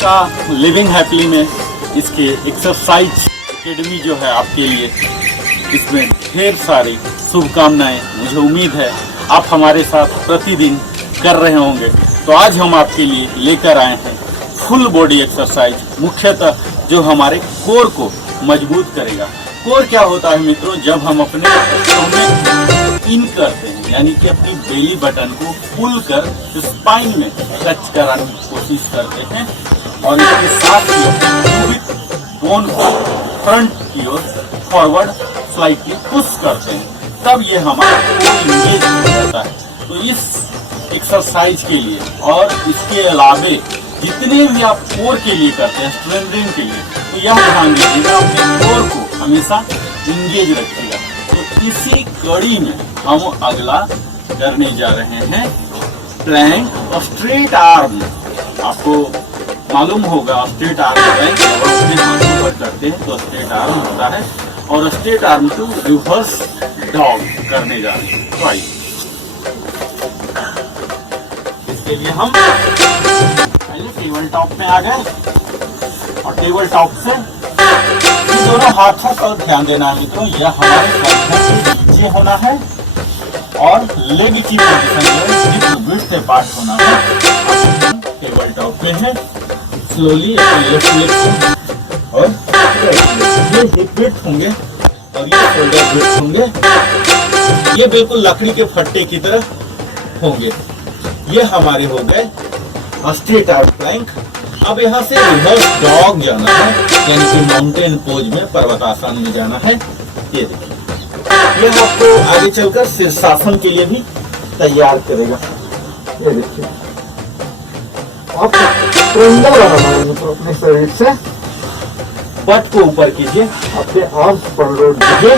का living happily में इसके एक्सरसाइज एकेडमी जो है आपके लिए, इसमें ढेर सारी शुभकामनाएं। मुझे उम्मीद है आप हमारे साथ प्रतिदिन कर रहे होंगे। तो आज हम आपके लिए लेकर आए हैं फुल बॉडी एक्सरसाइज, मुख्यतः जो हमारे कोर को मजबूत करेगा। कोर क्या होता है मित्रों? जब हम अपने में इन करते हैं, यानी कि अपनी बेली बटन को पुल कर स्पाइन में टच कराने की कोशिश करते हैं और इसके साथ ही अपनी बोन को फ्रंट की ओर फॉरवर्ड स्लाइडली पुश करते हैं, तब ये हमारा कोर इंगेज होता है। तो इस एक्सरसाइज के लिए और इसके अलावे जितने भी आप कोर के लिए करते हैं, स्ट्रेंथनिंग के लिए, तो यह ध्यान दीजिएगा अपने कोर को हमेशा इंगेज रखिएगा। तो इसी कड़ी में हम अगला करने जा रहे हैं प्लैंक और स्ट्रेट आर्म। आपको मालूम होगा स्ट्रेट आर्म प्लैंक जब अपने हाथों पर करते हैं तो स्ट्रेट आर्म होता है, और straight arm to reverse dog करने जा रहे हैं। तो आइए, इसके लिए हम पहले टेबल टॉप में आ गए और टेबल टॉप से इन दोनों हाथों पर ध्यान देना है मित्रों। यह हमारे कंधों के नीचे होना है और लेग की पोजीशन में से पार्ट होना है। टेबल टॉप में है, स्लोली अपने लेफ्ट लेग और ये हिप विड्थ होंगे और ये शोल्डर विड्थ होंगे। ये बिल्कुल लकड़ी के फट्टे की तरह होंगे। ये हमारे हो गए स्ट्रेट आर्म प्लैंक। अब यहाँ से रिवर्स डॉग जाना है, यानी कि माउंटेन पोज में, पर्वतासन में जाना है। ये देखिए, ये आपको आगे चलकर शीर्षासन के लिए भी तैयार करेगा। ये देखिए, आप ट्रेंगल बनाना है तो अपने शरीर से पट को ऊपर कीजिए, अपने आर्म्स पर लोड दीजिए,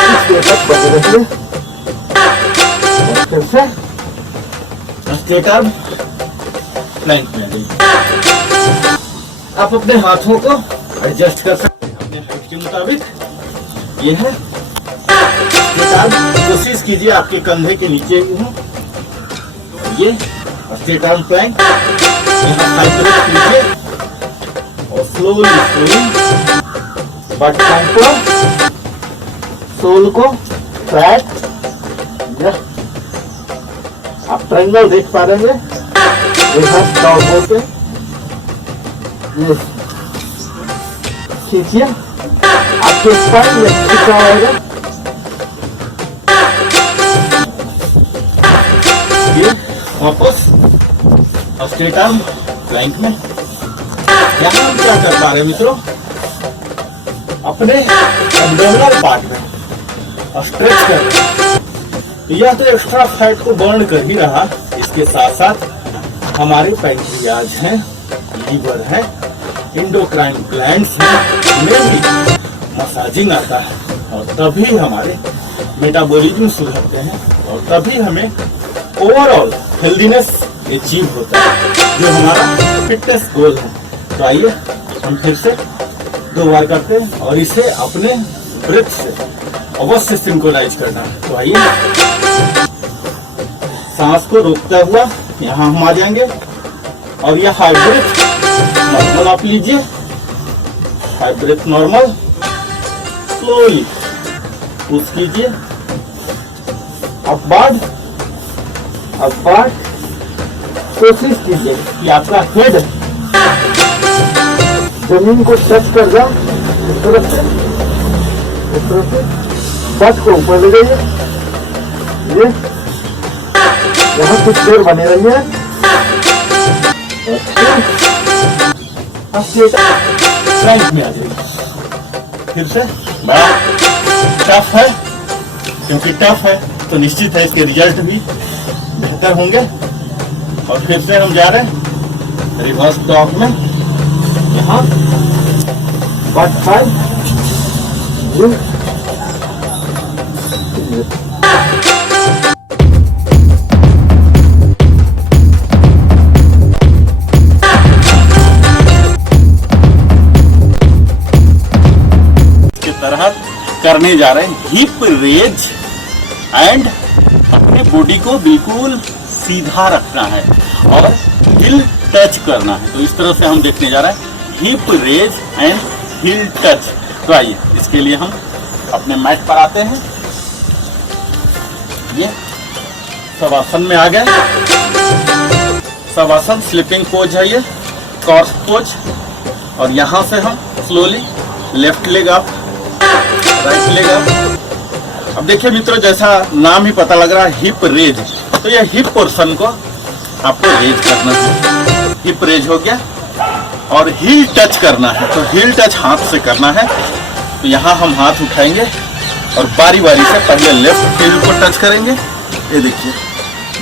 इस देर तक बने रहिए। फिर से स्ट्रेट आर्म प्लैंक में आइए। आप अपने हाथों को एडजस्ट कर सकते हैं अपने हाइट के मुताबिक। ये है स्ट्रेट आर्म। कोशिश कीजिए आपके कंधे के नीचे ही हो। ये स्ट्रेट आर्म प्लैंक। यहाँ साइड ब्रेक कीजिए और स्लोली बट को, सोल को फ्लैट। आप ट्रायंगल देख पा रहे हैं, ये खींचिए, आपके स्पाइन में खींचा आएगा। ये वापस स्ट्रेट आर्म प्लैंक में। यहाँ हम क्या कर पा रहे हैं मित्रों? अपने एब्डोमिनल पार्ट में स्ट्रेच कर रहे हैं। यह तो एक्स्ट्रा फैट को बर्न कर ही रहा, इसके साथ साथ हमारे पैंक्रियाज हैं, लीवर है, इंडोक्राइन ग्लैंड्स हैं, इनमें भी मसाजिंग आता है और तभी हमारे मेटाबॉलिज्म सुधरते हैं और तभी हमें ओवरऑल हेल्दीनेस अचीव होता है, जो हमारा फिटनेस गोल है। तो आइए हम फिर से 2 बार करते हैं और इसे अपने ब्रेथ से अवश्य सिंक्रोनाइज करना है। तो आइए, सांस को रोकता हुआ यहाँ हम आ जाएंगे और यह हाई ब्रेथ नॉर्मल आप लीजिए, high breath normal, slowly push कीजिए, अपवर्ड अपवर्ड। कोशिश कीजिए कि आपका हेड जमीन को टच कर जाए। इस तरफ से बट को ऊपर ले जाइए। ये यहाँ कुछ देर बने रहिए। प्लैंक में आ जाइए। फिर से बड़ा टफ है, क्योंकि टफ है तो निश्चित है इसके रिजल्ट भी बेहतर होंगे। और फिर से हम जा रहे हैं रिवर्स डॉग में। यहाँ बट साइड तरह करने जा रहे हैं हिप रेज एंड अपने बॉडी को बिल्कुल सीधा रखना है और हिल टच करना है। तो इस तरह से हम देखने जा रहे हैं hip raise and heel touch. तो आइए इसके लिए हम अपने मैट पर आते हैं। ये शवासन में आ गए। शवासन स्लीपिंग पोज है, ये कॉर्स पोज। और यहाँ से हम slowly left leg up, right leg up. अब देखिए मित्रों, जैसा नाम ही पता लग रहा है हिप रेज, तो ये हिप पोर्शन को आपको रेज करना है। हिप रेज हो गया। और हील टच करना है, तो हील टच हाथ से करना है। तो यहाँ हम हाथ उठाएंगे और बारी बारी से पहले लेफ्ट हील को टच करेंगे, ये देखिए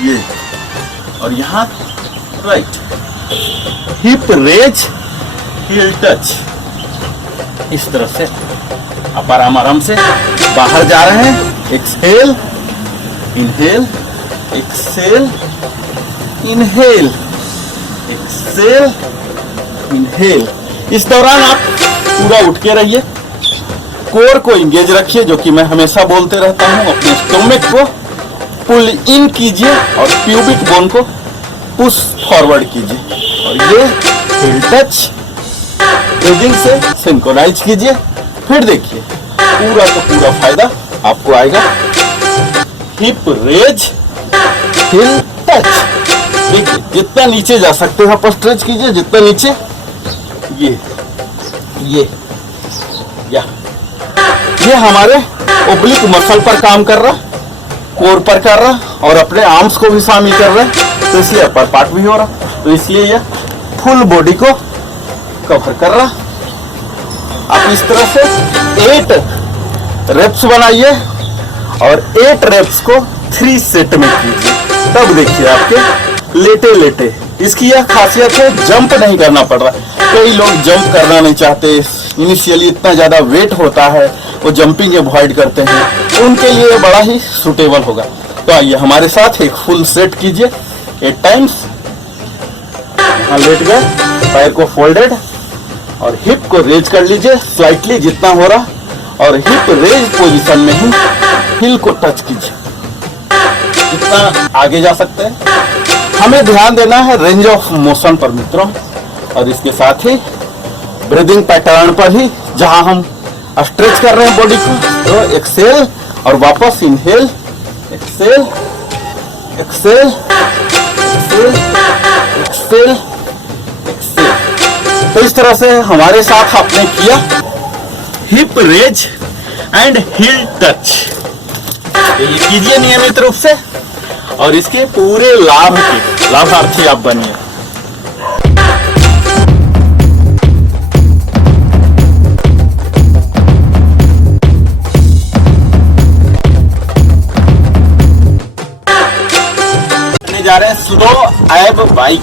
ये, और यहाँ right. Hip raise heel touch, इस तरह से आप आराम से बाहर जा रहे हैं। Exhale, inhale, exhale, inhale, exhale, inhale. इस दौरान आप पूरा उठ के रहिए, कोर को इंगेज रखिए, जो कि मैं हमेशा बोलते रहता हूं। अपने स्टोमक को पुल इन कीजिए और प्यूबिक बोन को पुश फॉरवर्ड कीजिए। और ये हील टच ब्रीदिंग से सिंक्रोनाइज कीजिए। फिर देखिए पूरा का पूरा फायदा आपको आएगा। हिप रेज हिल टच। देखिए जितना नीचे जा सकते हैं आप स्ट्रेच कीजिए, जितना नीचे। ये ये हमारे ओब्लिक मसल पर काम कर रहा, कोर पर कर रहा, और अपने आर्म्स को भी शामिल कर रहा है। तो इसलिए अपर पार्ट भी हो रहा, तो इसलिए यह फुल बॉडी को कवर कर रहा। आप इस तरह से 8 रेप्स बनाइए और 8 रेप्स को 3 सेट में कीजिए। तब देखिए आपके लेटे लेटे। इसकी यह खासियत है, जंप नहीं करना पड़ रहा। कई लोग जंप करना नहीं चाहते, इनिशियली इतना ज्यादा वेट होता है, वो जंपिंग अवॉइड करते हैं, तो उनके लिए बड़ा ही सुटेबल होगा। तो आइए हमारे साथ एक फुल सेट कीजिए 8 टाइम्स। यहाँ लेट गए, पैर को फोल्डेड, और हिप को रेज कर लीजिए स्लाइटली जितना हो रहा, और हिप रेज पोजीशन में ही हिल को टच कीजिए जितना आगे जा सकते हैं। हमें ध्यान देना है रेंज ऑफ मोशन पर मित्रों, और इसके साथ ही ब्रीदिंग पैटर्न पर ही, जहां हम स्ट्रेच कर रहे हैं बॉडी को। तो एक्सेल और वापस inhale, exhale, exhale, exhale, exhale, exhale. तो इस तरह से हमारे साथ आपने किया hip raise and heel touch. तो ये कीजिए नियमित रूप से, और इसके पूरे लाभ के लाभार्थी आप बनिए। जा रहे हैं स्लो एब बाइक।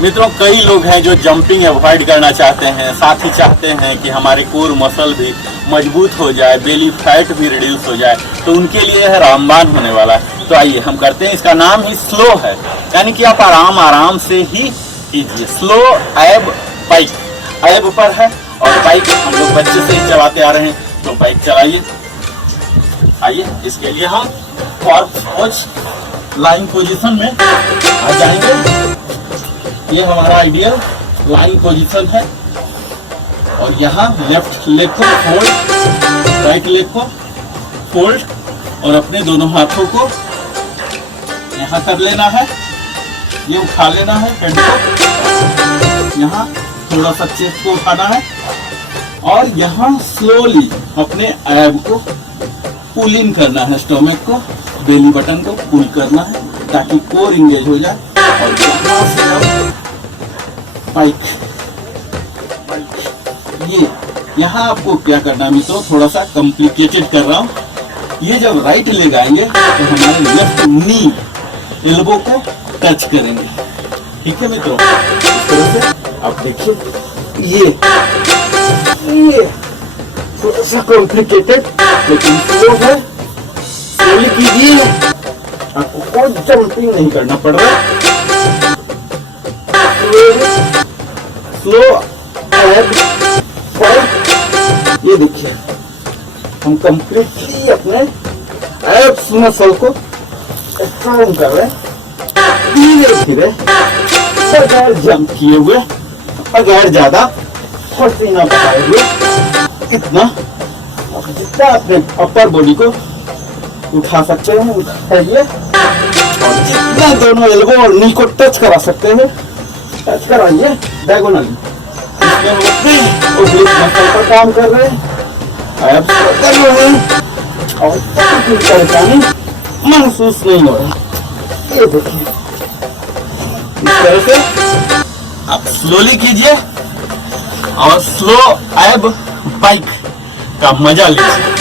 मित्रों, कई लोग हैं जो जंपिंग अवॉइड करना चाहते हैं, साथ ही चाहते हैं कि हमारे कोर मसल भी मजबूत हो जाए, बेली फैट भी रिड्यूस हो जाए। तो उनके लिए यह रामबाण होने वाला है। तो आइए हम करते हैं। इसका नाम ही स्लो है, यानी कि आप आराम से ही कीजिए। स्लो एब बाइक, एब पर है, और बाइक हम लोग बच्चे से ही चलाते आ रहे हैं, तो बाइक चलाइए। आइए इसके लिए हम कॉर्क पोज लाइन पोजीशन में आ जाएंगे। ये हमारा आइडियल लाइन पोजीशन है। और यहाँ लेफ्ट लेग को फोल्ड, राइट लेग को फोल्ड, और अपने दोनों हाथों को यहाँ कर लेना है। ये उठा लेना है हेड को, यहाँ थोड़ा सा चेस्ट को उठाना है, और यहाँ स्लोली अपने एब को पुल इन करना है, स्टोमक को, बेली बटन को पुल करना है, ताकि कोर इंगेज हो जाए। और यहाँ से अब बाइक, ये यहाँ आपको क्या करना है मित्रों, थोड़ा सा कॉम्प्लिकेटेड कर रहा हूँ। ये जब राइट लेग आएंगे तो हमारे लेफ्ट नी एल्बो को टच करेंगे। ठीक है मित्रों, इस तरह से आप देखिए। ये थोड़ा सा कॉम्प्लिकेटेड लेकिन स्लो है। स्लोली कीजिए, आपको कोई जंपिंग नहीं करना पड़ रहा। स्लो एब बाइक। ये देखिए हम कंप्लीटली अपने एब्स मसल को स्ट्रॉन्ग कर रहे हैं। धीरे धीरे बगैर जंप किए हुए, बगैर ज्यादा पसीना बहाए हुए, इतना जितना अपने अपर बॉडी को उठा सकते हैं उठाइए, और जितना दोनों एल्बो और नी को टच करा सकते हैं टच कराइए डायगोनली। इसमें हम अपने ओब्लिक मसल पर काम कर रहे हैं, एब्स पर कर रहे हैं, और कोई परेशानी महसूस नहीं हो रहा। ये देखिए इस तरह से आप स्लोली कीजिए और स्लो एब बाइक का मजा लीजिए।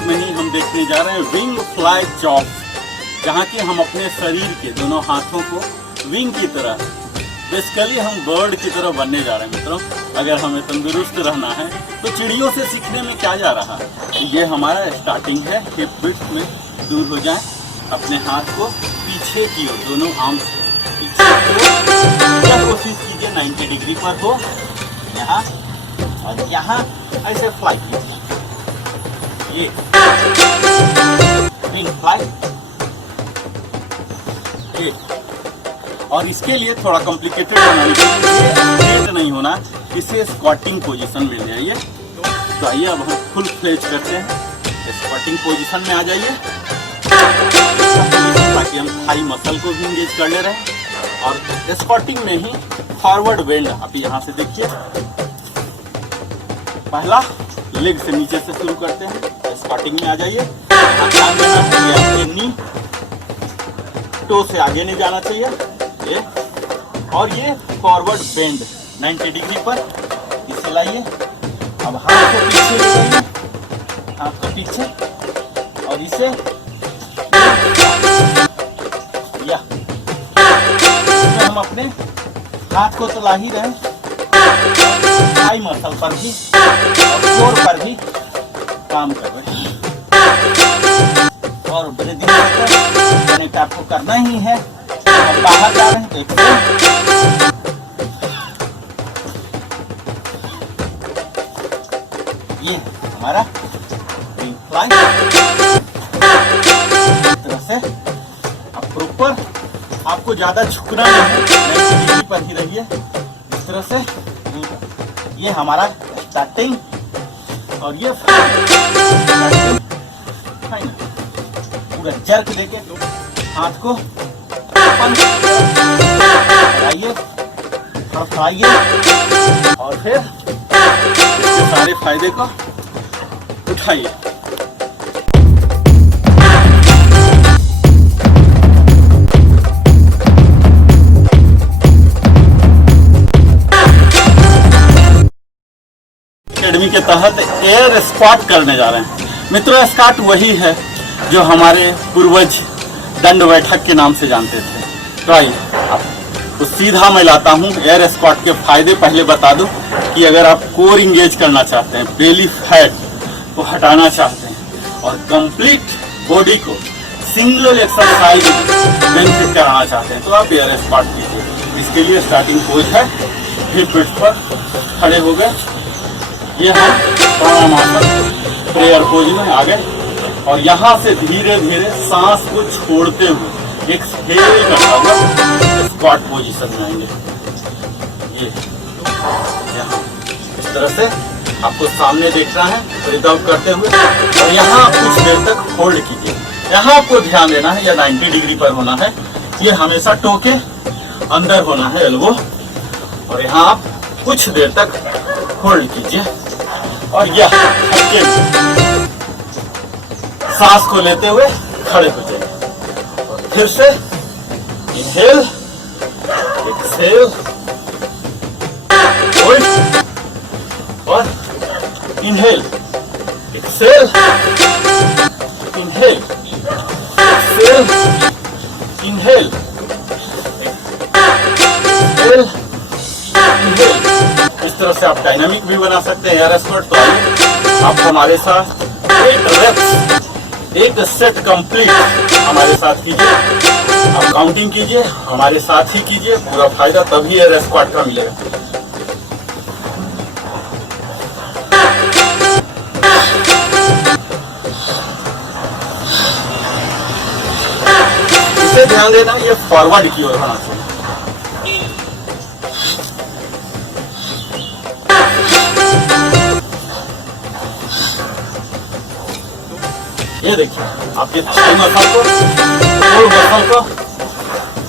में ही हम देखने जा रहे हैं विंग फ्लाई चॉप, जहाँ की हम अपने शरीर के दोनों हाथों को विंग की तरह, बेसिकली हम बर्ड की तरह बनने जा रहे हैं मित्रों। अगर हमें तंदुरुस्त रहना है तो चिड़ियों से सीखने में क्या जा रहा है। ये हमारा स्टार्टिंग है, हिप विड्थ में दूर हो जाए, अपने हाथ को पीछे की ओर, दोनों आर्म से पीछे की ओर कोशिश कीजिए 90 डिग्री पर हो, यहाँ और यहाँ ऐसे फ्लाई कीजिए, ये विंग फ्लाई। ये और इसके लिए थोड़ा कॉम्प्लिकेटेड बनाने के लिए स्ट्रेट नहीं होना, इसे स्क्वाटिंग पोजीशन में ले आइए। तो आइए अब हम फुल फ्लेज करते हैं, स्क्वाटिंग पोजीशन में आ जाइए, ताकि हम थाई मसल को भी इंगेज कर ले रहे हैं। और स्क्वाटिंग में ही फॉरवर्ड बेंड आप यहाँ से देखिए, पहला लेग से नीचे से शुरू करते हैं, स्क्वाटिंग में आ जाइए। ध्यान देना है ये आपके नी टो से आगे नहीं जाना चाहिए, ये और ये फॉरवर्ड बेंड 90 डिग्री पर इसे लाइए। अब हाथ को पीछे ले जाइए, हाथ को पीछे, और इसे या हम अपने हाथ को तो ला ही रहे, थाई मसल पर भी और कोर पर भी काम कर रहे हैं। और ब्रीदिंग कनेक्ट आपको करना ही है। हम बाहर जा रहे हैं तो ये हमारा विंग फ्लाई। इस तरह से अब प्रॉपर आपको ज्यादा झुकना नहीं है, 90 डिग्री पर ही रहिए। इस तरह से ये हमारा स्टार्टिंग और ये फाइनल। पूरा जर्क देके हाथ को लगाइए, फड़फड़ाइए, और फिर इसके सारे फायदे को उठाइए। एकेडमी के तहत एयर स्क्वाट करने जा रहे हैं मित्रों। स्क्वाट वही है जो हमारे पूर्वज दंड बैठक के नाम से जानते थे। तो आइए तो सीधा मैं लाता हूँ एयर स्क्वाट के फायदे। पहले बता दूं कि अगर आप कोर इंगेज करना चाहते हैं, बेली फैट को हटाना चाहते हैं और कंप्लीट बॉडी को सिंगल एक्सरसाइज बेनिफिट कराना चाहते हैं, तो आप एयर स्क्वाट कीजिए। इसके लिए स्टार्टिंग पोज है, हिप विड्थ पर खड़े हो गए, ये हम प्राणायाम प्रेयर पोज में आ गए, और यहाँ से धीरे धीरे सांस को छोड़ते हुए एक्सहेल करता हुआ स्क्वाट पोजीशन में आएंगे। ये यहाँ इस तरह से आपको सामने देखना है, ब्रीथ आउट करते हुए, और यहाँ आप कुछ देर तक होल्ड कीजिए। यहाँ आपको ध्यान देना है, यह 90 डिग्री पर होना है, ये हमेशा टो के अंदर होना है एल्बो, और यहाँ आप कुछ देर तक होल्ड कीजिए, और यह सांस को लेते हुए खड़े हो जाइए। और फिर से इनहेल, एक्सहेल, होल्ड, और inhale, exhale, inhale, exhale, inhale, exhale, inhale. इस तरह से आप डायनामिक भी बना सकते हैं एयर स्क्वाट। तो आप हमारे साथ 8 रेप्स, एक सेट कंप्लीट हमारे साथ कीजिए। आप काउंटिंग कीजिए, हमारे साथ ही कीजिए, पूरा फायदा तभी एयर स्क्वाट का मिलेगा। ध्यान देना ये फॉरवर्ड की ओर होना चाहिए। ये देखिए आपके थाई मसल को, कोर मसल को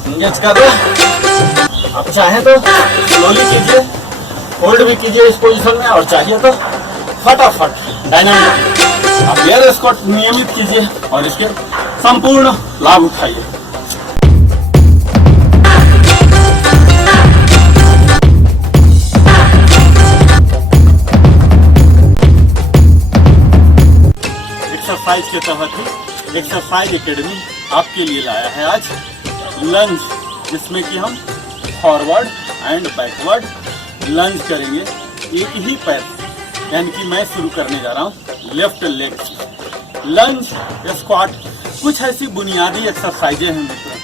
एंगेज कर दो। आप चाहें तो स्लोली कीजिए, होल्ड भी कीजिए इस पोजीशन में, और चाहिए तो फटाफट डायनामिक आप एयर स्क्वाट नियमित कीजिए और इसके संपूर्ण लाभ उठाइए। एक्सरसाइज के तहत ही एक्सरसाइज एकेडमी आपके लिए लाया है आज लंज, जिसमें कि हम फॉरवर्ड एंड बैकवर्ड लंज करेंगे एक ही पैर, यानी कि मैं शुरू करने जा रहा हूँ लेफ्ट लेग लंज स्क्वाट। कुछ ऐसी बुनियादी एक्सरसाइजें हैं मित्रों,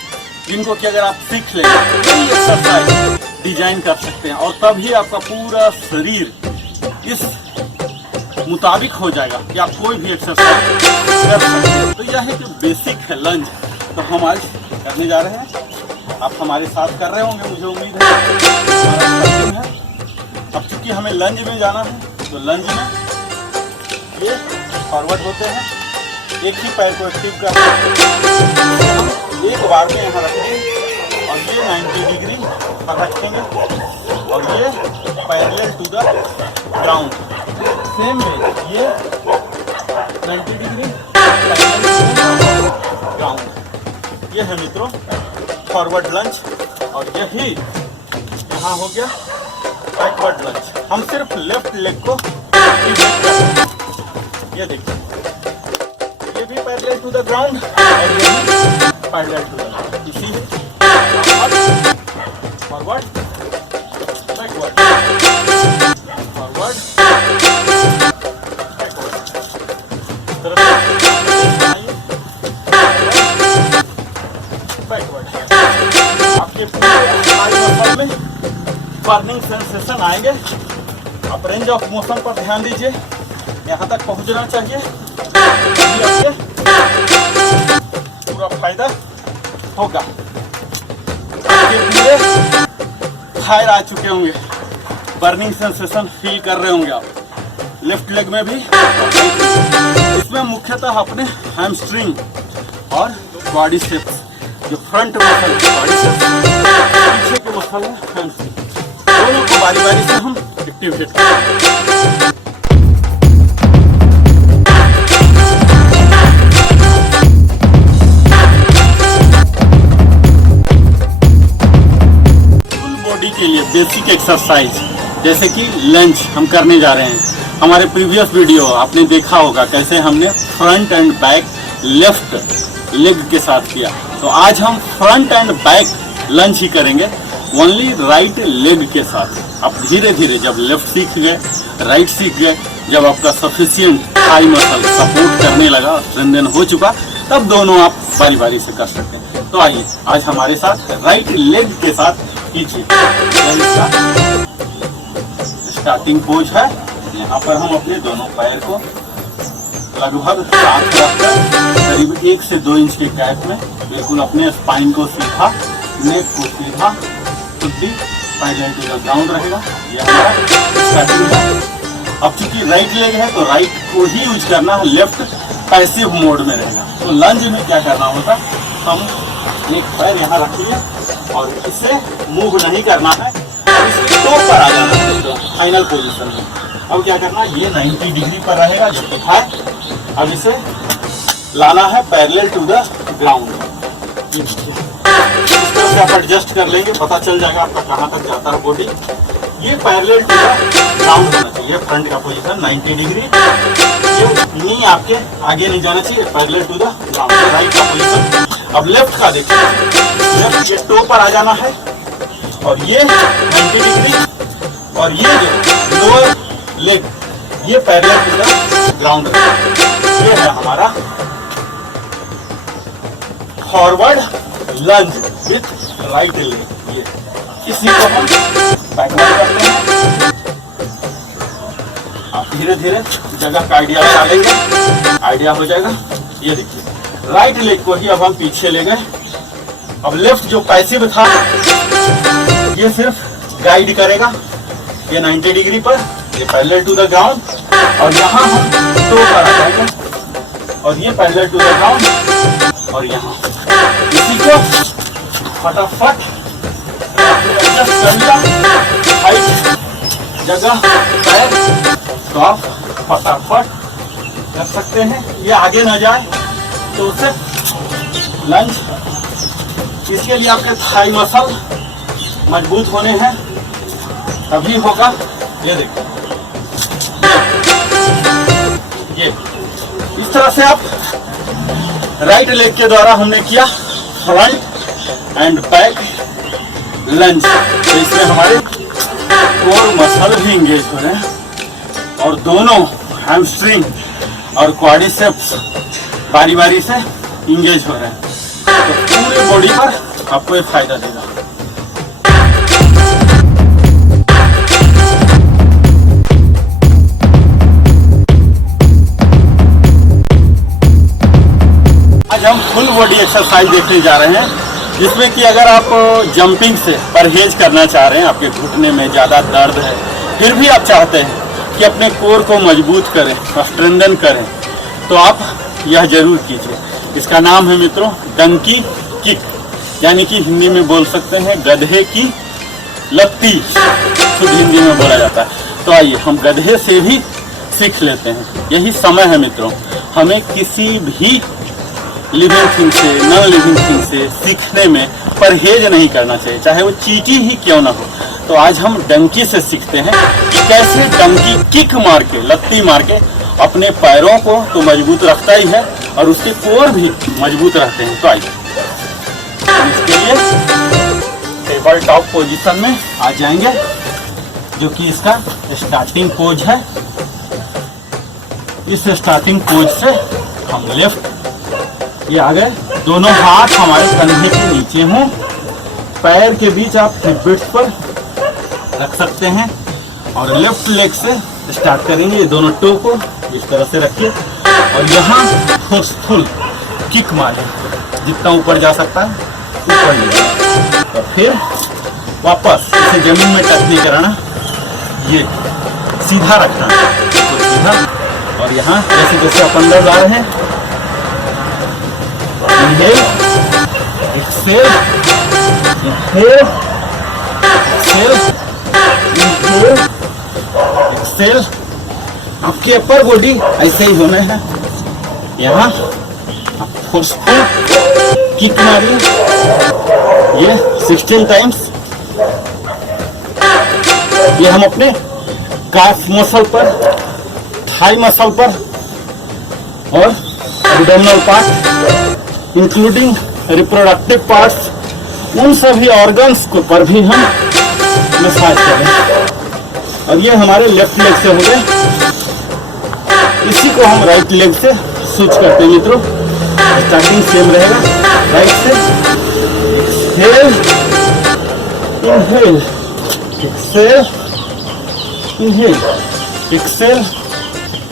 जिनको कि अगर आप सीख लें तो ये एक्सरसाइज डिजाइन कर सकते हैं और तभी आपका पूरा शरीर इस मुताबिक हो जाएगा कि आप कोई भी एक्सरसाइज कर सकते हैं। तो यह है कि बेसिक है लंज, तो हम आज करने जा रहे हैं। आप हमारे साथ कर रहे होंगे, मुझे उम्मीद है हमारा है। अब चूंकि हमें लंज में जाना है तो लंज में ये फॉरवर्ड होते हैं, एक ही पैर को एक्टिव कर हम एक बार में यहाँ रखेंगे और ये 90 डिग्री पर रखेंगे और ये parallel to the ground. Same way ये 90 डिग्री ग्राउंड। ये है मित्रों फॉरवर्ड लंज, और यही यहाँ हो गया बैकवर्ड लंज। हम सिर्फ लेफ्ट लेग को ये देखिए, ये भी पैरेलल टू द ग्राउंड और ये भी पैरेलल टू द ग्राउंड। इसीलिए फॉरवर्ड बैकवर्ड फॉरवर्ड बैकवर्ड। आपके पूरे में बर्निंग सेंसेशन आएंगे। आप रेंज ऑफ मोशन पर ध्यान दीजिए, यहाँ तक पहुँचना चाहिए, आपके पूरा फायदा होगा। आपके पूरे फायर आ चुके होंगे, बर्निंग सेंसेशन फील कर रहे होंगे आप लेफ्ट लेग में भी। इसमें मुख्यतः अपने हैमस्ट्रिंग और बॉडी शेप्स, जो फ्रंट मसल बॉडी शेप्स, पीछे के मसल है हैमस्ट्रिंग, दोनों को बारी बारी से हम एक्टिवेट करेंगे। फुल बॉडी के लिए बेसिक एक्सरसाइज जैसे कि लंज हम करने जा रहे हैं। हमारे प्रीवियस वीडियो आपने देखा होगा कैसे हमने front end back left leg के साथ किया। तो आज हम फ्रंट एंड बैक लंज ही करेंगे ओनली राइट लेग के साथ। आप धीरे धीरे जब लेफ्ट सीख गए, राइट सीख गए, जब आपका सफिशिएंट थाई मसल सपोर्ट करने लगा, स्ट्रेंथन हो चुका, तब दोनों आप बारी बारी से कर सकते हैं। तो आइए आज हमारे साथ राइट लेग के साथ कीजिए। स्टार्टिंग पोज है, यहाँ पर हम अपने दोनों पैर को लगभग साथ रखकर करीब 1 से 2 इंच के गैप में बिल्कुल अपने स्पाइन को सीधा, नेक को सीधा, खुद्दी पैरेलल टू द ग्राउंड रहेगा। ये हमारा स्टार्टिंग है। अब चूंकि राइट लेग है तो राइट को ही यूज करना है, लेफ्ट पैसिव मोड में रहेगा। तो लंज में क्या करना होता, हम एक पैर यहाँ रखिए और इसे मूव नहीं करना है, इसके टो पर आ जाना है तो फाइनल पोजीशन में। अब क्या करना है, ये 90 डिग्री पर रहेगा जब तक है। अब इसे लाना है पैरेलल टू द ग्राउंड। इस तरह से आप एडजस्ट कर लेंगे, पता चल जाएगा आपका कहाँ तक जाता है बॉडी। ये पैरेलल टू द ग्राउंड होना चाहिए, फ्रंट का पोजीशन 90 डिग्री। ये नी आपके आगे नहीं जाना चाहिए, parallel to the ground right का पोजीशन। अब लेफ्ट का देखिए, लेफ्ट ये टो पर आ जाना है और ये 90 डिग्री, और ये जो लोअर लेग ये पैरेलल टू द ग्राउंड। ये है हमारा forward lunge with right leg. ये इसी को हम बैकवर्ड करते हैं। आप धीरे धीरे जगह का आइडिया लगा लेंगे, आइडिया हो जाएगा। ये देखिए राइट लेग को ही अब हम पीछे ले गए अब लेफ्ट जो पैसिव था ये सिर्फ गाइड करेगा, ये 90 डिग्री पर, ये पैरेलल टू द ग्राउंड, और यहाँ हम टो पर आ जाएंगे और ये पैरेलल टू द ग्राउंड, और यहाँ इसी को फटाफट एडजस्ट कर लिया हाइट जगह पैर, तो आप फटाफट कर सकते हैं। ये आगे न जाए तो उसे लंज, इसके लिए आपके थाई मसल मजबूत होने हैं, तभी होगा। ये देखिए, ये इस तरह से आप राइट लेग के द्वारा हमने किया फ्रंट एंड बैक लंज, तो इसमें हमारे कोर मसल भी इंगेज हो रहे हैं और दोनों हैमस्ट्रिंग और क्वाड्रिसेप्स बारी बारी से इंगेज हो रहे हैं, तो पूरे बॉडी पर आपको ये फायदा देगा। आज हम फुल बॉडी एक्सरसाइज देखने जा रहे हैं, जिसमें कि अगर आप जंपिंग से परहेज करना चाह रहे हैं, आपके घुटने में ज़्यादा दर्द है, फिर भी आप चाहते हैं कि अपने कोर को मजबूत करें और स्ट्रेंथन करें, तो आप यह जरूर कीजिए। इसका नाम है मित्रों डंकी किक, यानी कि हिंदी में बोल सकते हैं गधे की लत्ती, शुद्ध हिंदी में बोला जाता है। तो आइए हम गधे से भी सीख लेते हैं। यही समय है मित्रों, हमें किसी भी लिविंग थिंग से, नॉन लिविंग थिंग से सीखने में परहेज नहीं करना चाहिए, चाहे वो चींटी ही क्यों ना हो। तो आज हम डंकी से सीखते हैं कि कैसे डंकी किक मार के, लत्ती मार के अपने पैरों को तो मजबूत रखता ही है और उसके कोर भी मजबूत रहते हैं। तो आइए इसके लिए टेबल टॉप पोजीशन में आ जाएंगे, जो कि इसका स्टार्टिंग पोज है। इस स्टार्टिंग पोज से हम लेफ्ट, ये आ गए, दोनों हाथ हमारे कंधे के नीचे हों, पैर के बीच आप हिप पर रख सकते हैं और लेफ्ट लेग से स्टार्ट करेंगे। ये दोनों टो को इस तरह से रखिए और यहाँ फोर्सफुल किक मारें, जितना ऊपर जा सकता है ऊपर ले जाए, और फिर वापस इसे जमीन में टच नहीं कराना, ये सीधा रखना है, तो सीधा। और यहाँ जैसे जैसे आप अंदर जा रहे हैं, inhale, exhale, inhale, exhale, inhale, exhale. आपकी अपर बॉडी ऐसे ही होना है। यहाँ आप फोर्सफुल किक मारिए, ये 16 टाइम्स। ये हम अपने काफ मसल पर, थाई मसल पर और abdominal part including reproductive parts, उन सभी ऑर्गन्स को पर भी हम मसाज करें। और ये हमारे लेफ्ट लेग से हो गए, इसी को हम राइट लेग से स्विच करते हैं मित्रों। स्टार्टिंग सेम रहेगा, राइट से exhale, inhale, exhale, inhale, exhale,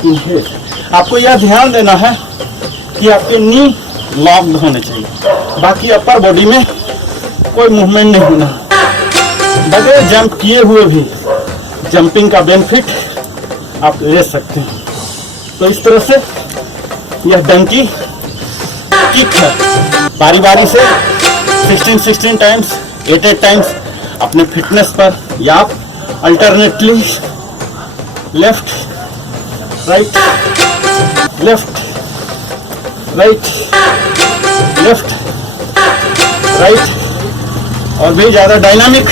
inhale. आपको यह ध्यान देना है कि आपके नी लॉक्ड होने चाहिए, बाकी अपर बॉडी में कोई मूवमेंट नहीं होना। बगैर जंप किए हुए भी जंपिंग का बेनिफिट आप ले सकते हैं। तो इस तरह से यह डंकी किक है, बारी बारी से 16 टाइम्स, 8 टाइम्स अपने फिटनेस पर, या आप alternately left right, left right, left right, और भी ज़्यादा डायनामिक,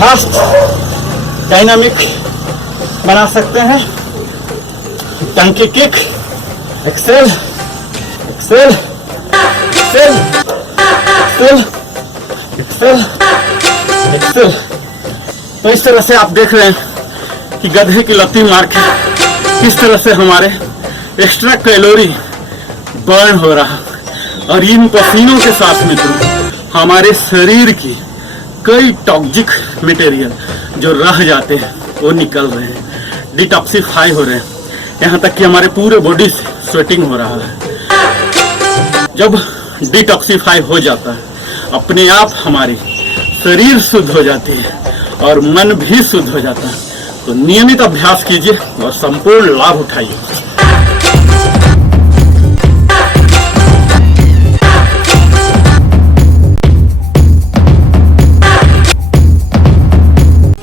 फास्ट डायनामिक बना सकते हैं। Donkey kick, exhale, exhale, exhale, exhale, exhale, exhale. तो इस तरह से आप देख रहे हैं कि गधे की लत्ती मार के किस तरह से हमारे एक्स्ट्रा कैलोरी बर्न हो रहा, और इन पसीनों के साथ मित्रों हमारे शरीर की कई टॉक्सिक मटेरियल जो रह जाते हैं वो निकल रहे हैं, डिटॉक्सिफाई हो रहे हैं, यहाँ तक कि हमारे पूरे बॉडी से स्वेटिंग हो रहा है। जब डिटॉक्सिफाई हो जाता है अपने आप हमारी शरीर शुद्ध हो जाती है और मन भी शुद्ध हो जाता है। तो नियमित अभ्यास कीजिए और संपूर्ण लाभ उठाइए।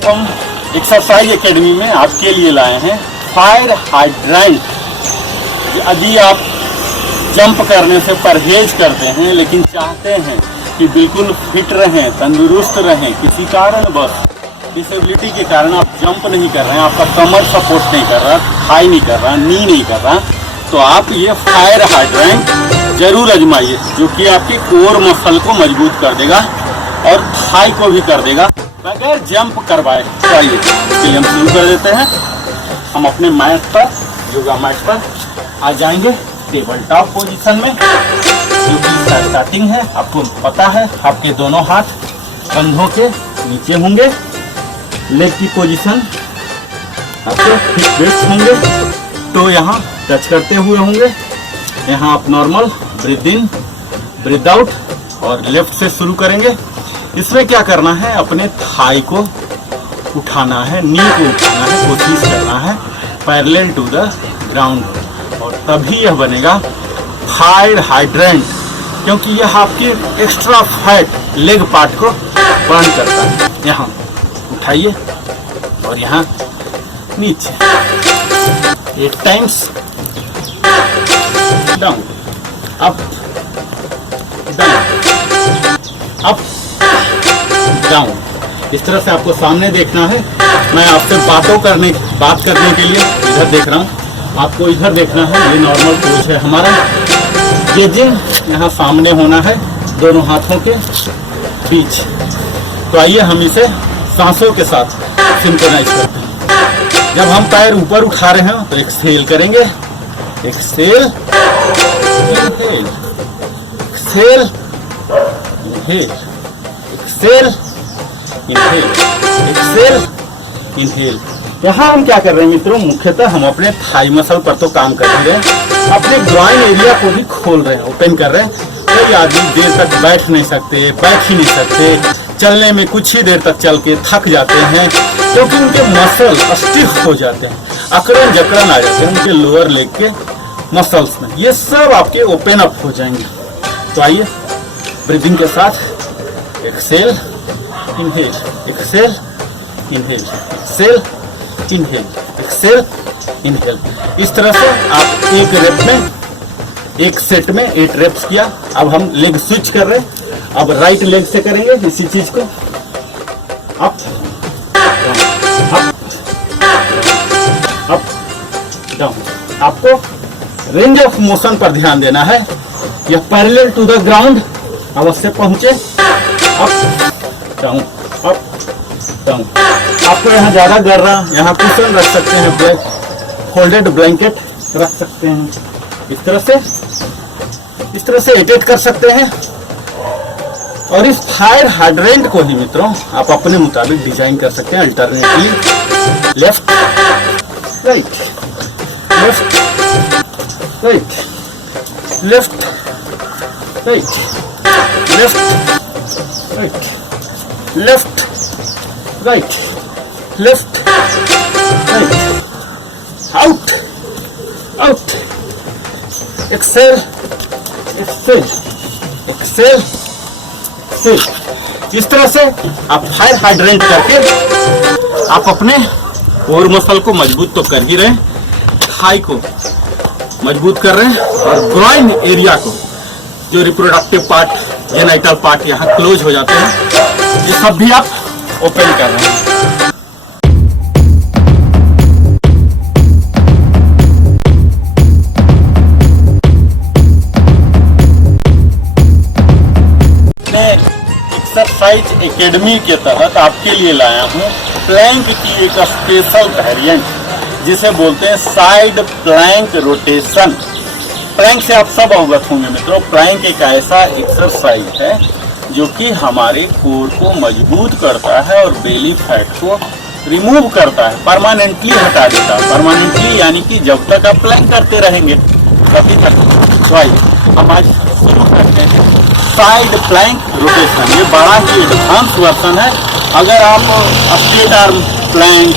हम एक्सरसाइज एकेडमी में आपके लिए लाए हैं फायर हाइड्रेंट। यदि आप जंप करने से परहेज करते हैं लेकिन चाहते हैं कि बिल्कुल फिट रहें, तंदुरुस्त रहें, किसी कारण बस डिसेबिलिटी के कारण आप जंप नहीं कर रहे हैं, आपका कमर सपोर्ट नहीं कर रहा, थाई नहीं कर रहा, नी नहीं कर रहा, तो आप ये फायर हाइड्रेंट जरूर आजमाइए, जो कि आपकी कोर मसल को मजबूत कर देगा और थाई को भी कर देगा बगैर जंप करवाए। तो आइए इसके लिए हम शुरू कर देते हैं। हम अपने मैट पर, योगा मैट पर आ जाएंगे टेबल टॉप पोजीशन में, जो कि स्टार्टिंग है। आपको पता है आपके दोनों हाथ कंधों के नीचे होंगे, लेग की पोजीशन आपके हिप वेस्ट होंगे, तो यहाँ टच करते हुए होंगे। यहाँ आप नॉर्मल ब्रीथ इन ब्रीथ आउट और लेफ्ट से शुरू करेंगे। इसमें क्या करना है, अपने थाई को उठाना है, नी को उठाना है, कोशिश करना है पैरेलल टू द ग्राउंड, और तभी यह बनेगा फायर हाइड्रेंट, क्योंकि यह आपके एक्स्ट्रा फैट लेग पार्ट को बर्न करता है। यहाँ उठाइए और यहाँ नीचे 8 times, down, up, down, up, down. इस तरह से आपको सामने देखना है। मैं आपसे बात करने के लिए इधर देख रहा हूँ, आपको इधर देखना है। ये नॉर्मल पोज है हमारा। गेजिंग यहाँ सामने होना है, दोनों हाथों के बीच। तो आइए हम इसे सांसों के साथ सिंक्रोनाइज करते हैं। जब हम पैर ऊपर उठा रहे हैं तो एक्सहेल करेंगे, exhale, inhale, exhale, inhale, exhale, inhale, exhale, inhale. यहाँ हम क्या कर रहे हैं मित्रों, मुख्यतः हम अपने थाई मसल पर तो काम कर रहे हैं, अपने ग्रॉइन एरिया को भी खोल रहे हैं, ओपन कर रहे हैं। कई आदमी देर तक बैठ नहीं सकते, बैठ ही नहीं सकते, चलने में कुछ ही देर तक चल के थक जाते हैं, क्योंकि उनके मसल स्टिफ हो जाते हैं, अकड़न जकड़न आ जाते हैं उनके लोअर लेग के मसल्स में। ये सब आपके ओपन अप हो जाएंगे। तो आइए ब्रीदिंग के साथ exhale, inhale, exhale, inhale, exhale, inhale, exhale, inhale. इस तरह से आप एक रेप में, एक सेट में 8 रेप्स किया। अब हम लेग स्विच कर रहे हैं। अब राइट लेग से करेंगे इसी चीज को, अप, अप, अप, डाउन। आपको रेंज ऑफ मोशन पर ध्यान देना है। यह पैरेलल टू द ग्राउंड अवश्य पहुंचे। Up, down, up, down. आपको यहाँ ज्यादा गर्रा, यहाँ कुशन रख सकते हैं, फोल्डेड ब्लैंकेट रख सकते हैं। इस तरह से एडिट कर सकते हैं। और इस फायर हाइड्रेंट को ही मित्रों आप अपने मुताबिक डिजाइन कर सकते हैं। Alternately left right, left right, left right, left right, left right, left right, out, out, exhale, exhale, exhale, exhale. इस तरह से आप फायर हाइड्रेंट करके आप अपने कोर मसल को मजबूत तो कर ही रहे हैं, थाई को मजबूत कर रहे हैं, और ग्रॉइन एरिया को, जो रिप्रोडक्टिव पार्ट, जेनाइटल पार्ट यहाँ क्लोज हो जाते हैं, ये सब भी आप ओपन कर रहे हैं। एक्सरसाइज एकेडमी के तहत आपके लिए लाया हूँ प्लैंक की एक स्पेशल वेरिएंट, जिसे बोलते हैं साइड प्लैंक रोटेशन। प्लैंक से आप सब अवगत होंगे मित्रों। प्लैंक एक ऐसा एक्सरसाइज है जो कि हमारे कोर को मजबूत करता है और बेली फैट को रिमूव करता है, परमानेंटली हटा देता है। परमानेंटली यानी कि जब तक आप प्लैंक करते रहेंगे तभी तक। तो आइए हम आज शुरू करते हैं साइड प्लैंक रोटेशन। ये बड़ा ही एडवांस वर्जन है। अगर आप straight arm plank,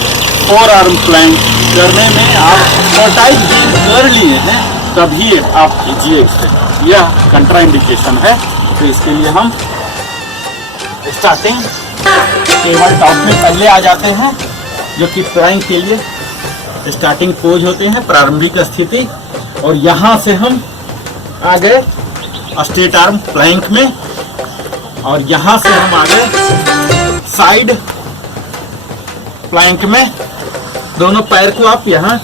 forearm plank करने में आप एक्सपर्टाइज गेन कर लिए हैं तभी आप कीजिए इसे। यह कंट्राइंडिकेशन है। तो इसके लिए हम स्टार्टिंग टेबल टॉप में पहले आ जाते हैं, जो कि प्लैंक के लिए स्टार्टिंग पोज होते हैं, प्रारंभिक स्थिति। और यहाँ से हम आ गए स्ट्रेट आर्म प्लैंक में, और यहाँ से हम आ गए साइड प्लैंक में। दोनों पैर को आप यहाँ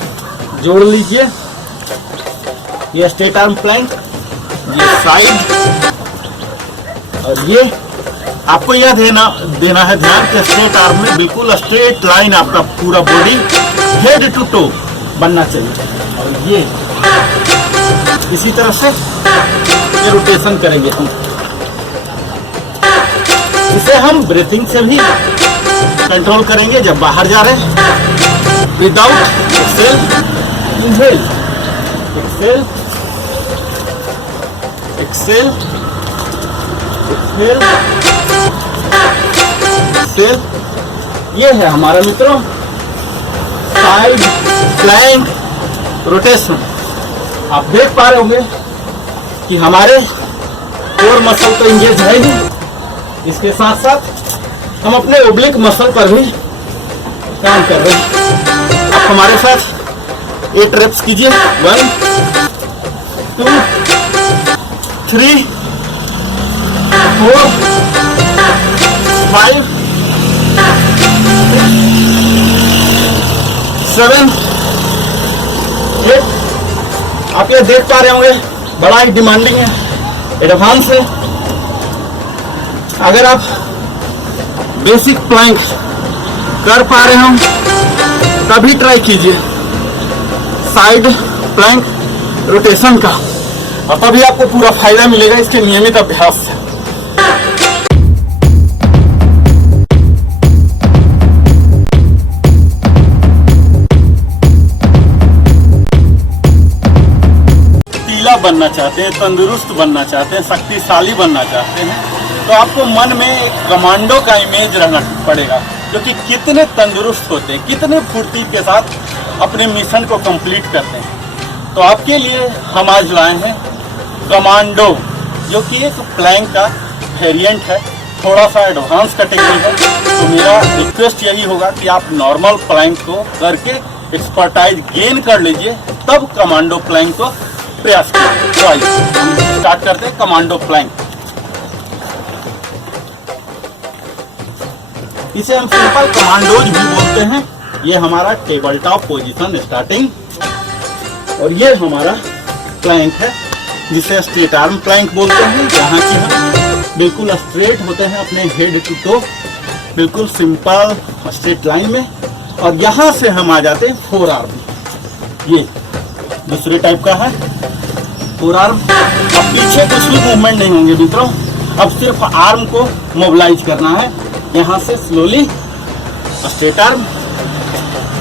जोड़ लीजिए। ये स्ट्रेट आर्म प्लैंक, ये साइड, और ये आपको यह देना है ध्यान कि स्ट्रेट आर्म में बिल्कुल स्ट्रेट लाइन आपका पूरा बॉडी हेड टू टो बनना चाहिए। और ये इसी तरह से ये रोटेशन करेंगे हम। इसे हम ब्रीथिंग से भी कंट्रोल करेंगे जब बाहर जा रहे हैं। Without exhale, inhale, exhale, exhale, exhale, exhale. ये है हमारा मित्रों साइड प्लैंक रोटेशन। आप देख पा रहे होंगे कि हमारे कोर मसल तो इंगेज है ही, इसके साथ साथ हम अपने ओब्लिक मसल पर भी काम कर रहे हैं। आप हमारे साथ 8 रेप्स कीजिए। 1 2 3 4 5 7 8। आप ये देख पा रहे होंगे बड़ा ही डिमांडिंग है, एडवांस है। अगर आप बेसिक प्लैंक कर पा रहे हो तभी ट्राई कीजिए साइड प्लैंक रोटेशन का, और तभी आपको पूरा फायदा मिलेगा इसके नियमित अभ्यास से। बनना चाहते हैं, तंदुरुस्त बनना चाहते हैं, शक्तिशाली बनना चाहते हैं, तो आपको मन में एक कमांडो का इमेज रहना पड़ेगा, जो कि कितने तंदुरुस्त होते हैं, कितने फुर्ती के साथ अपने मिशन को कंप्लीट करते हैं। तो आपके लिए हम आज लाए हैं कमांडो, जो कि एक प्लैंक का वेरिएंट है, थोड़ा सा एडवांस कैटेगरी है। तो मेरा रिक्वेस्ट यही होगा कि आप नॉर्मल प्लैंक को करके एक्सपर्टाइज गेन कर लीजिए, तब कमांडो प्लैंक को प्रयास करें। तो आइए हम स्टार्ट करते हैं कमांडो प्लैंक। इसे हम सिंपल कमांडोज भी बोलते हैं। ये हमारा टेबल टॉप पोजीशन स्टार्टिंग, और ये हमारा प्लैंक है जिसे स्ट्रेट आर्म प्लैंक बोलते हैं, जहाँ की हम बिल्कुल स्ट्रेट होते हैं अपने हेड टू टो, बिल्कुल सिंपल स्ट्रेट लाइन में। और यहाँ से हम आ जाते हैं फोर आर्म। ये दूसरे टाइप का है फोर आर्म। अब पीछे कुछ भी मूवमेंट नहीं होंगे मित्रों, अब सिर्फ आर्म को मोबिलाइज करना है। यहाँ से slowly straight arm,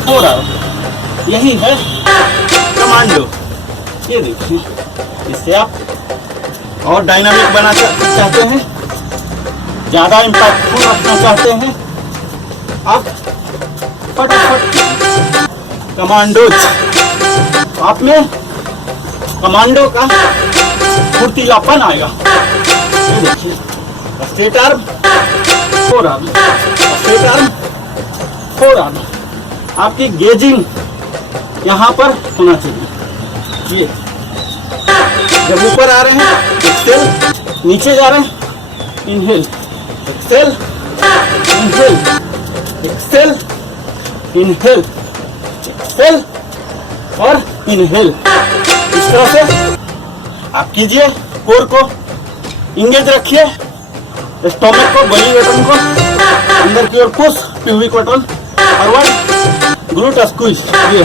four arm, यही है कमांडो। ये देखिए, इससे आप और डायनामिक बना चाहते हैं, ज्यादा इम्पैक्टफुल रखना चाहते हैं, आप फटाफट कमांडोज, आप में कमांडो का फुर्तीलापन आएगा। ये देखिए, straight arm, four arm, straight arm, four arm. आपकी गेजिंग यहाँ पर होना चाहिए। ये जब ऊपर आ रहे हैं एक्सेल, नीचे जा रहे हैं inhale, exhale, inhale, exhale, inhale, exhale और इनहेल। इस तरह से आप कीजिए। कोर को इंगेज रखिए, स्टोमक को, बेली बटन को अंदर की ओर push, pubic button forward, glute squeeze. ये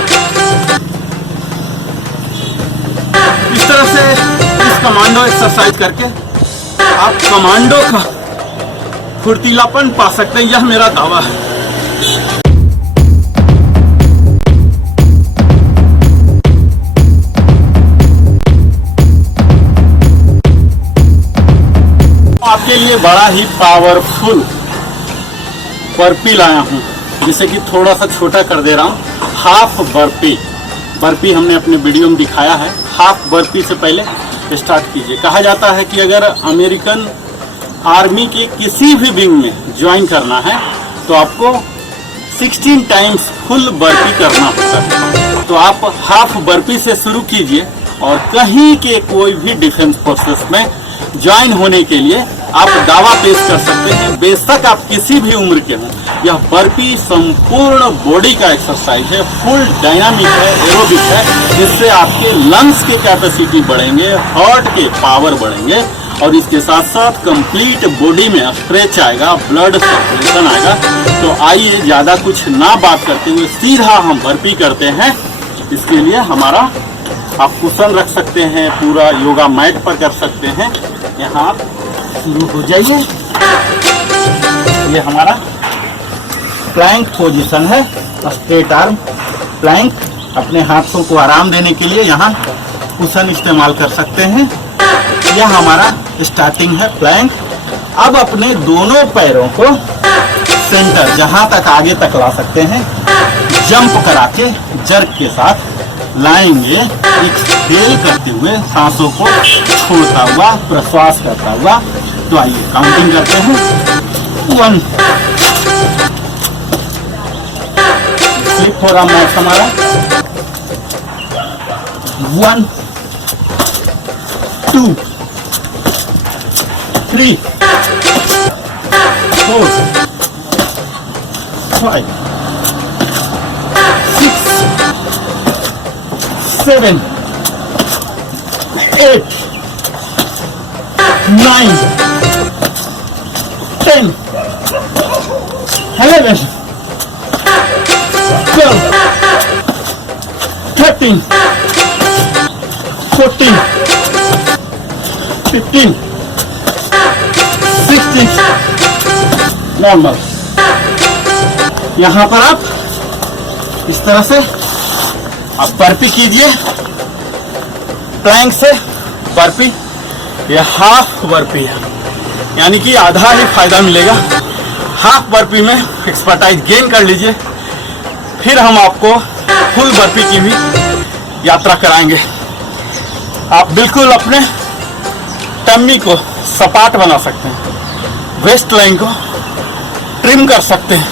इस तरह से इस कमांडो एक्सरसाइज करके आप कमांडो का फुर्तीलापन पा सकते हैं, यह मेरा दावा है। लिए बड़ा ही पावरफुल बर्पी लाया हूँ, जिसे कि थोड़ा सा छोटा कर दे रहा हूँ। हाफ बर्पी हमने अपने वीडियो में दिखाया है। हाफ बर्पी से पहले स्टार्ट कीजिए। कहा जाता है कि अगर अमेरिकन आर्मी के किसी भी विंग में ज्वाइन करना है तो आपको 16 टाइम्स फुल बर्पी करना होता है। तो आप हाफ बर्पी से शुरू कीजिए और कहीं के कोई भी डिफेंस फोर्सेस में ज्वाइन होने के लिए आप दावा पेश कर सकते हैं, बेशक आप किसी भी उम्र के हों। यह बर्पी संपूर्ण बॉडी का एक्सरसाइज है, फुल डायनामिक है, एरोबिक है, जिससे आपके लंग्स के कैपेसिटी बढ़ेंगे, हार्ट के पावर बढ़ेंगे और इसके साथ साथ कंप्लीट बॉडी में स्ट्रेच आएगा, ब्लड सर्कुलेशन आएगा। तो आइए ज़्यादा कुछ ना बात करते हुए सीधा हम बर्पी करते हैं। इसके लिए हमारा आप कुशन रख सकते हैं, पूरा योगा मैट पर कर सकते हैं। यहाँ शुरू हो जाइए। ये हमारा प्लैंक पोजीशन है, स्ट्रेट आर्म प्लैंक। अपने हाथों को आराम देने के लिए यहाँ कुशन इस्तेमाल कर सकते हैं। यह हमारा स्टार्टिंग है प्लैंक। अब अपने दोनों पैरों को सेंटर जहाँ तक आगे तक ला सकते हैं, जंप करा के जर्क के साथ लाएंगे, एक्सहेल करते हुए सांसों को छोड़ता हुआ, प्रश्वास करता हुआ। तो आइए काउंटिंग करते हैं। 1 स्लिप हो रहा मैच हमारा। 1 2 3 4 5 6 7 8 9 10 11 12 13 14 15 16 नॉर्मल। यहाँ पर आप इस तरह से आप बर्पी कीजिए, प्लैंक से बर्पी। यह हाफ बर्पी है, यानी कि आधा ही फायदा मिलेगा। हाफ बर्पी में एक्सपर्टाइज गेन कर लीजिए, फिर हम आपको फुल बर्पी की भी यात्रा कराएंगे। आप बिल्कुल अपने टम्मी को सपाट बना सकते हैं, वेस्ट लाइन को ट्रिम कर सकते हैं,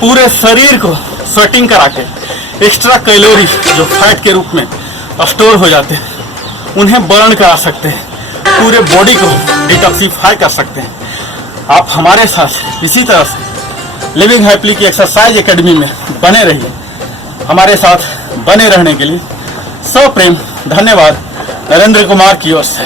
पूरे शरीर को स्वेटिंग करा के एक्स्ट्रा कैलोरी जो फैट के रूप में स्टोर हो जाते हैं उन्हें बर्न करा सकते हैं, पूरे बॉडी को डिटॉक्सिफाई कर सकते हैं। आप हमारे साथ इसी तरह से लिविंग हैप्पीली की एक्सरसाइज एकेडमी में बने रहिए। हमारे साथ बने रहने के लिए सप्रेम धन्यवाद नरेंद्र कुमार की ओर से।